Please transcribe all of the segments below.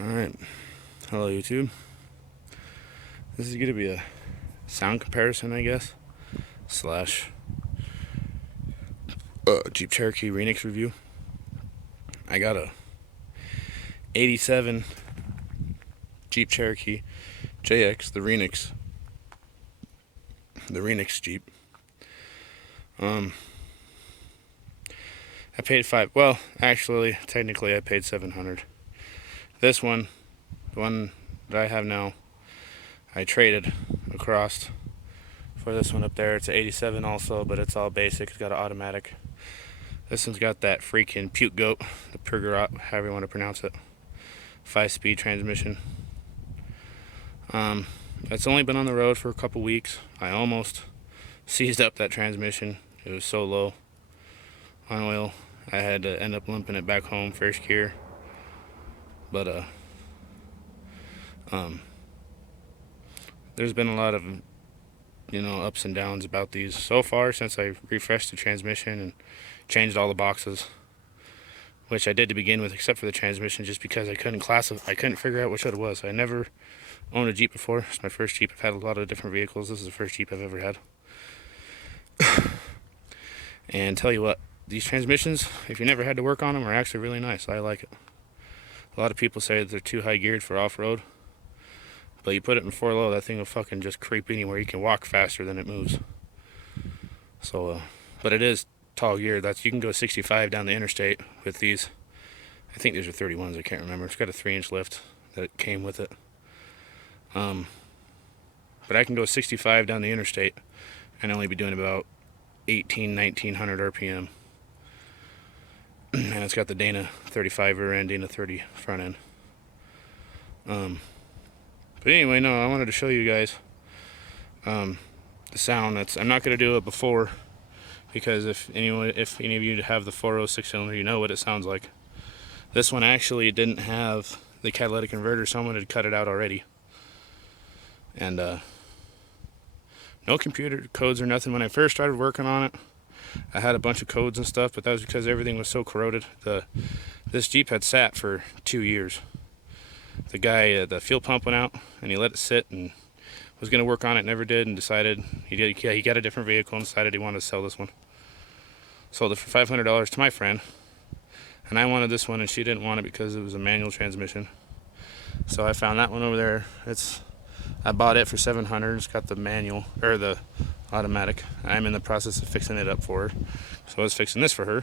Alright, hello YouTube. This is going to be a sound comparison, I guess, slash Jeep Cherokee RENIX review. I got a 87 Jeep Cherokee JX, the RENIX Jeep. I paid technically I paid $700. This one, the one that I have now, I traded across for this one up there. It's an 87 also, but it's all basic. It's got an automatic. This one's got that freaking puke goat, the Pergorot, however you want to pronounce it, 5-speed transmission. It's only been on the road for a couple weeks. I almost seized up that transmission. It was so low on oil, I had to end up limping it back home first gear. But there's been a lot of ups and downs about these so far since I refreshed the transmission and changed all the boxes, which I did to begin with, except for the transmission, just because I couldn't figure out which one it was. I never owned a Jeep before. It's my first Jeep. I've had a lot of different vehicles. This is the first Jeep I've ever had. And tell you what, these transmissions, if you never had to work on them, are actually really nice. I like it. A lot of people say that they're too high geared for off-road, but you put it in 4-low, that thing will fucking just creep anywhere. You can walk faster than it moves. So, but it is tall geared. You can go 65 down the interstate with these. I think these are 31s. I can't remember. It's got a 3-inch lift that came with it. But I can go 65 down the interstate and only be doing about 1900 RPM. And it's got the Dana 35 rear end, Dana 30 front end. But anyway, no, I wanted to show you guys the sound. I'm not going to do it before, because if any of you have the 406 cylinder, you know what it sounds like. This one actually didn't have the catalytic converter. Someone had cut it out already. And no computer codes or nothing. When I first started working on it, I had a bunch of codes and stuff, but that was because everything was so corroded. This Jeep had sat for 2 years. The guy, the fuel pump went out, and he let it sit and was going to work on it, never did, and decided he got a different vehicle and decided he wanted to sell this one. Sold it for $500 to my friend, and I wanted this one, and she didn't want it because it was a manual transmission. So I found that one over there. I bought it for $700. It's got the manual, or the automatic. I'm in the process of fixing it up for her. So I was fixing this for her.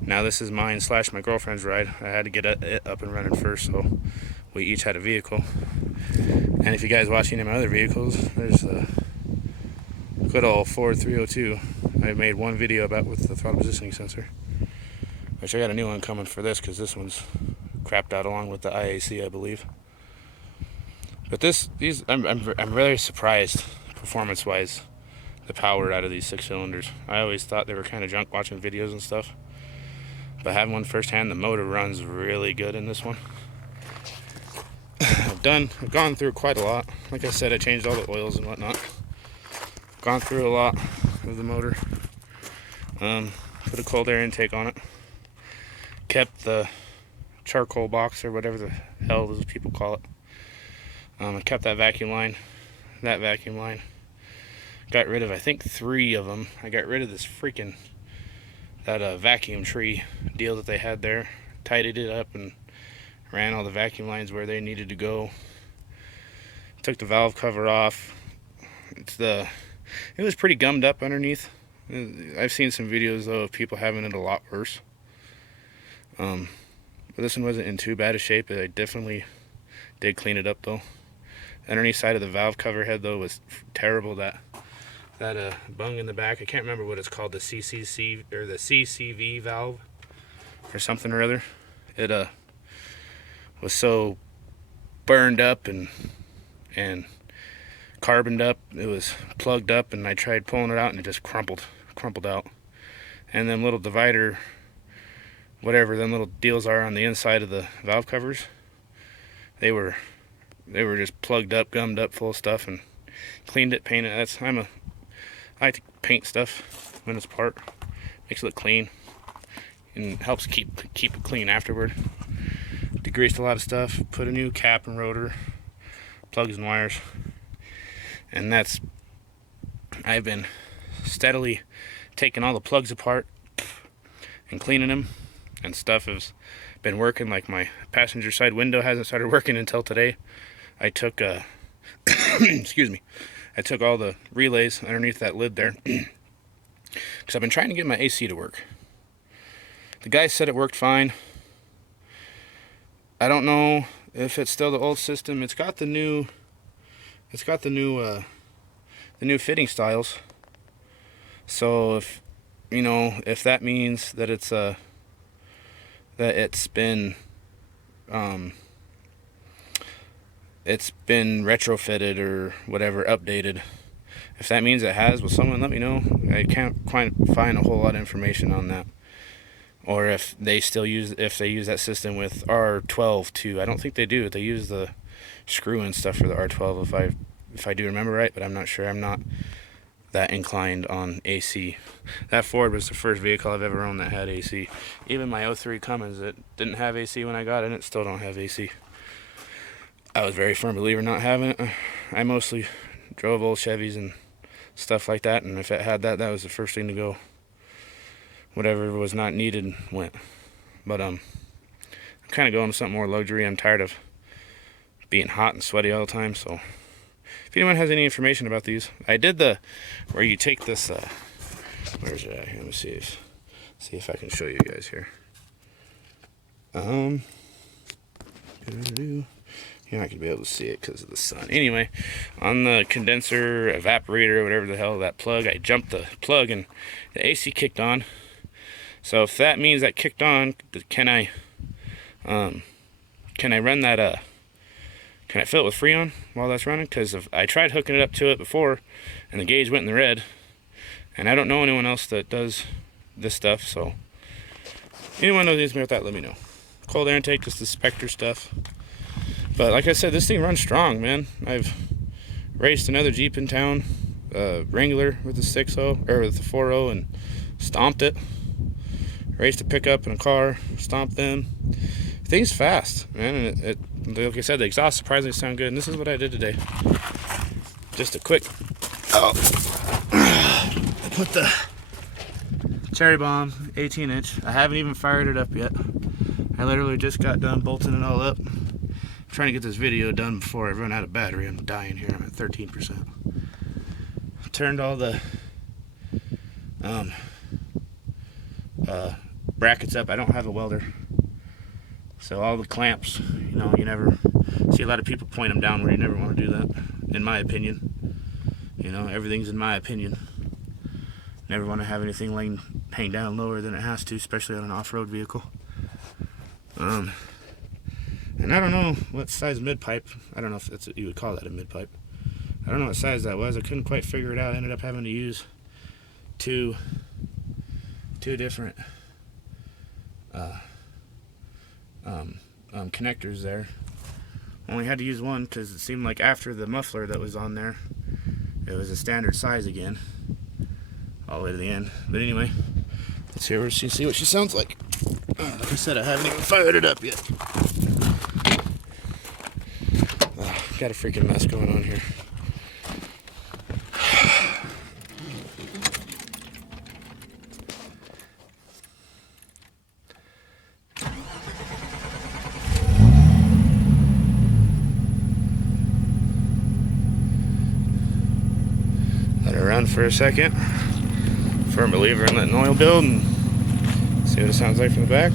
Now this is mine / my girlfriend's ride. I had to get it up and running first, so we each had a vehicle. And if you guys watch any of my other vehicles, there's a good old Ford 302 I made one video about with the throttle positioning sensor, which I got a new one coming for this because this one's crapped out along with the IAC, I believe. But I'm really surprised performance-wise, the power out of these 6 cylinders. I always thought they were kind of junk watching videos and stuff, but having one firsthand, the motor runs really good in this one. I've gone through quite a lot. Like I said, I changed all the oils and whatnot. Gone through a lot of the motor. Put a cold air intake on it. Kept the charcoal box, or whatever the hell those people call it. I kept that vacuum line. Got rid of, I think, 3 of them. I got rid of this that vacuum tree deal that they had there. Tidied it up and ran all the vacuum lines where they needed to go. Took the valve cover off. It was pretty gummed up underneath. I've seen some videos though of people having it a lot worse. But this one wasn't in too bad a shape. I definitely did clean it up though. The underneath side of the valve cover head though was terrible. That bung in the back, I can't remember what it's called, the CCC or the CCV valve or something or other. It was so burned up and carboned up. It was plugged up, and I tried pulling it out, and it just crumpled out. And them little divider, whatever them little deals are on the inside of the valve covers, they were just plugged up, gummed up, full of stuff, and cleaned it, painted it. I like to paint stuff when it's apart. Makes it look clean and helps keep it clean afterward. degreased a lot of stuff, put a new cap and rotor, plugs and wires, and I've been steadily taking all the plugs apart and cleaning them, and stuff has been working. Like my passenger side window hasn't started working until today. I took excuse me, I took all the relays underneath that lid there because I've been trying to get my AC to work. The guy said it worked fine. I don't know if it's still the old system. It's got the new fitting styles. So if you know, if that means that it's been retrofitted or whatever, updated. If that means it has, will someone let me know? I can't quite find a whole lot of information on that. Or if they use that system with R12 too. I don't think they do. They use the screw and stuff for the R12 if I do remember right, but I'm not sure. I'm not that inclined on AC. That Ford was the first vehicle I've ever owned that had AC. Even my 03 Cummins, it didn't have AC when I got it, and it still don't have AC. I was a very firm believer not having it. I mostly drove old Chevys and stuff like that, and if it had that, that was the first thing to go. Whatever was not needed went. But I'm kind of going to something more luxury. I'm tired of being hot and sweaty all the time. So if anyone has any information about these, I did where you take this. Where's it at here? Let me see if I can show you guys here. You're not gonna be able to see it because of the sun. Anyway, on the condenser, evaporator, whatever the hell that plug, I jumped the plug and the AC kicked on. So if that means that kicked on, can I run that? Can I fill it with Freon while that's running? Because I tried hooking it up to it before, and the gauge went in the red. And I don't know anyone else that does this stuff. So anyone knows anything about that, let me know. Cold air intake, just the Spectre stuff. But like I said, this thing runs strong, man. I've raced another Jeep in town, Wrangler with the 6.0 or with the 4.0, and stomped it. Raced a pickup and a car, stomped them. Thing's fast, man, and it like I said, the exhaust surprisingly sound good. And this is what I did today. Just a quick. I put the Cherry Bomb 18-inch. I haven't even fired it up yet. I literally just got done bolting it all up. I'm trying to get this video done before I run out of battery. I'm dying here. I'm at 13%. Turned all the brackets up. I don't have a welder, so all the clamps, you know, you never see a lot of people point them downward. You never want to do that, in my opinion. You know, everything's in my opinion. Never want to have anything hang down lower than it has to, especially on an off-road vehicle. And I don't know what size mid-pipe. I don't know if that's what you would call that, a mid-pipe. I don't know what size that was. I couldn't quite figure it out. I ended up having to use two different connectors there. Only had to use one because it seemed like after the muffler that was on there, it was a standard size again, all the way to the end. But anyway, let's hear her. See what she sounds like. Like I said, I haven't even fired it up yet. Got a freaking mess going on here. Let her run for a second. Firm believer in letting oil build and see what it sounds like from the back.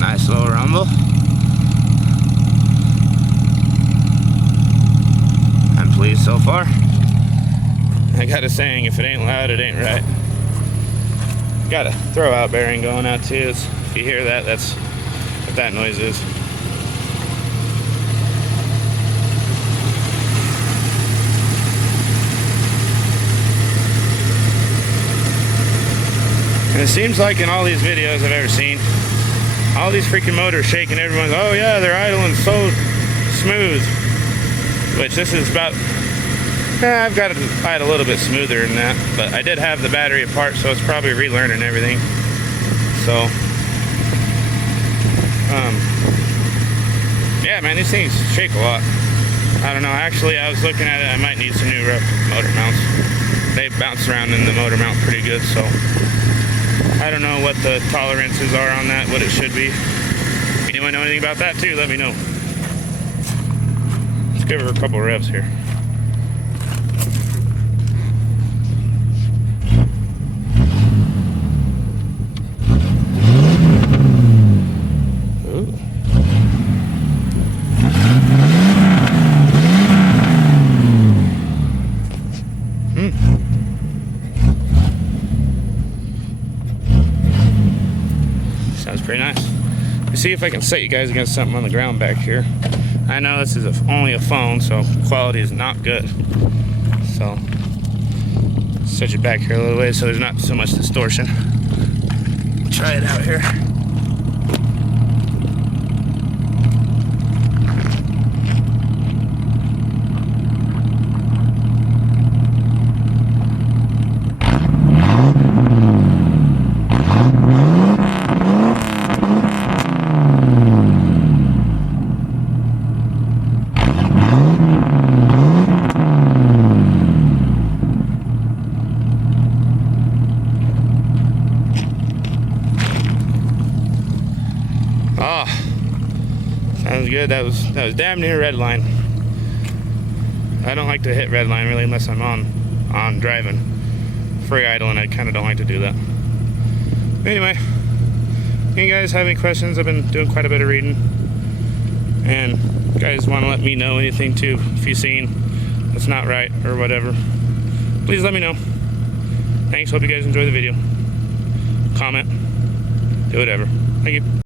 Nice little rumble. I'm pleased so far. I got a saying, if it ain't loud, it ain't right. Got a throw-out bearing going out too. If you hear that, that's what that noise is. And it seems like in all these videos I've ever seen, all these freaking motors shaking, everyone's, oh yeah, they're idling so smooth. Which this is about I've got to apply it a little bit smoother than that, but I did have the battery apart, so it's probably relearning everything. So, yeah, man, these things shake a lot. I don't know, actually, I was looking at it, I might need some new motor mounts. They bounce around in the motor mount pretty good, so I don't know what the tolerances are on that, what it should be. If anyone know anything about that too, let me know. Let's give her a couple revs here. Sounds pretty nice. Let me see if I can set you guys against something on the ground back here. I know this is only a phone, so quality is not good. So, set you back here a little ways so there's not so much distortion. Try it out here. Sounds good. That was damn near red line. I don't like to hit red line really unless I'm on driving. Free idling, I kind of don't like to do that. Anyway, if you guys have any questions, I've been doing quite a bit of reading, and you guys want to let me know anything too if you've seen that's not right or whatever, please let me know. Thanks. Hope you guys enjoy the video. Comment, do whatever. Thank you.